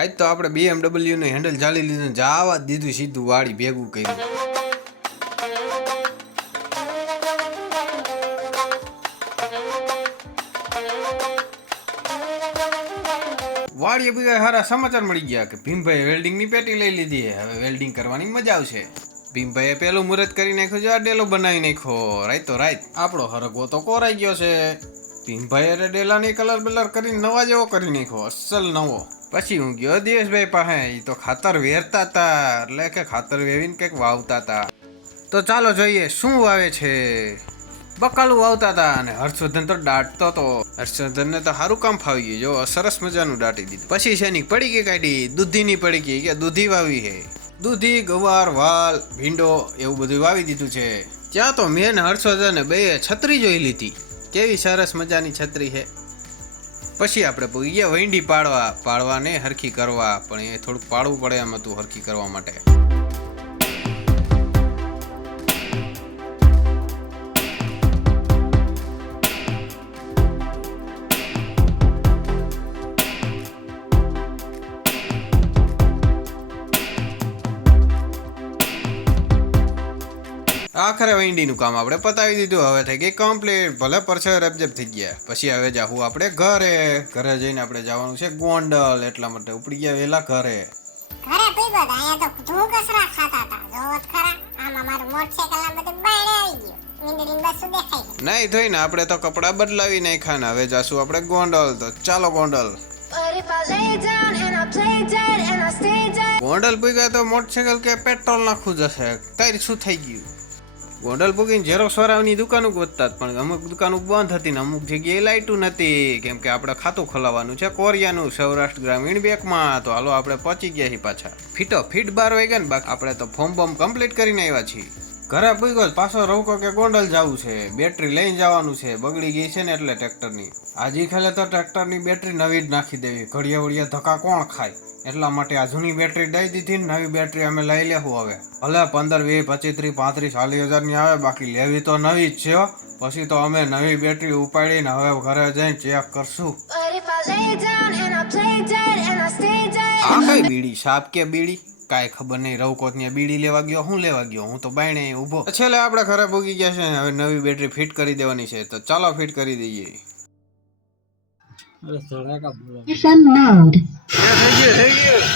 આજ તો આપણે BMW નું હેન્ડલ ચાલી લીધું, જવા દીધું સીધું વાડી ભેગું કર્યું. વાડીએ બીજા સારા સમાચાર મળી ગયા કે ભીમભાઈ વેલ્ડિંગની પેટી લઈ લીધી. હવે વેલ્ડિંગ કરવાની મજા આવશે. ભીમભાઈએ પેલું મુહૂર્ત કરી નાખ્યું છે, આ ડેલો બનાવી નાખ્યો. રાઈટ તો રાઈટ, આપણો હરગવો તો કોરાઈ ગયો છે. ભીમભાઈએ ડેલાની કલર બલર કરીને નવા જેવો કરી નાખ્યો, અસલ નવો. પછી હું ગયો દિવેશભાઈ પાસે, એ તો ખાતર વેરતા હતા, એટલે કે ખાતર વેવીને કંઈક વાવતા હતા. તો ચાલો જોઈએ શું વાવે છે. બકાલું વાવતા હતા અને હર્ષવર્ધન તો દાટતો હતો. હર્ષવર્ધનને તો સારું કામ ફાવી ગયું, જો સરસ મજાનું દાટી દીધું. પછી શેની પડીકી કાઢી, દૂધીની પડીકી, કે દૂધી વાવી છે. દૂધી, ગવાર, વાલ, ભીંડો એવું બધું વાવી દીધું છે. ત્યાં તો મેં હર્ષવર્ધન બે છત્રી જોઈ લીધી, કેવી સરસ મજાની છત્રી છે. પછી આપણે પૂરી ગયા વૈંડી પાડવાને હરખી કરવા, પણ એ થોડુંક પાડવું પડે એમ હતું હરખી કરવા માટે. આખરે વૈંડીનું કામ આપણે પતાવી દીધું, હવે થઈ ગઈ કમ્પ્લીટ. ભલે પરસે રેપજેપ થઈ ગયા. પછી હવે જાહું આપણે ઘરે જઈને આપણે જવાનું છે ગોંડલ, એટલા માટે ઉપડી ગયા વેલા ઘરે. ઘરે પીગો તો અહીંયા તો ધૂ કસરા ખાતા હતા. જોવત ખરા, આમાં મારું મોટરસાઇકલ આ બધું બાયણે આવી ગયું. વીંદડીને બસું દેખાય નહીં થઈ ને, આપણે તો કપડાં બદલાવી નાખ્યા ને હવે જાશું આપણે ગોંડલ. તો ચાલો ગોંડલ. ગોંડલ પૂગ્યા તો મોટરસાઇકલ કે પેટ્રોલ નાખવું જશે, તારી શું થઈ ગયું. ગોંડલ પૂગીને ઝેરોક્સ વાળાની દુકાનો ગોતતા, પણ અમુક દુકાનો બંધ હતી ને અમુક જગ્યાએ લાઇટું નથી, કેમ કે આપણે ખાતું ખોલાવવાનું છે કોરિયાનું સૌરાષ્ટ્ર ગ્રામીણ બેંકમાં. તો હાલો આપણે પહોંચી ગયા છીએ પાછા. ફીટો ફીટ 12 વાગ્યા ને, બાકી આપણે તો ફોર્મ બોર્મ કમ્પ્લીટ કરીને આવ્યા છીએ. ઘરે પૂગ્યો પાછો રવકો કે ગોંડલ જવું છે, બેટરી લઈને જવાનું છે, બગડી ગઈ છે ને એટલે ટ્રેક્ટરની. આજે ખાલે તો ટ્રેક્ટરની બેટરી નવી જ નાખી દેવી, ઘડિયા વડિયા ધક્કા કોણ ખાય, એટલા માટે આ જૂની બેટરી દઈ દીધી ને નવી બેટરી અમે લઈ લેવું. હવે ભલે 15, 20, 25, 30, 35, 40 હજારની આવે, બાકી લેવી તો નવી જ છે. પછી તો અમે નવી બેટરી ઉપાડીને હવે ઘરે જઈને ચેક કરશું. આ કઈ બીડી, સાપ કે બીડી કાંઈ ખબર નહીં. રવકોત ને બીડી લેવા ગયો, હું લેવા ગયો, હું તો બાયણે ઊભો. છેલ્લે આપણે ઘરે ભોગી ગયા છે, હવે નવી બેટરી ફિટ કરી દેવાની છે. તો ચાલો ફિટ કરી દઈએ. થઈ ગયું.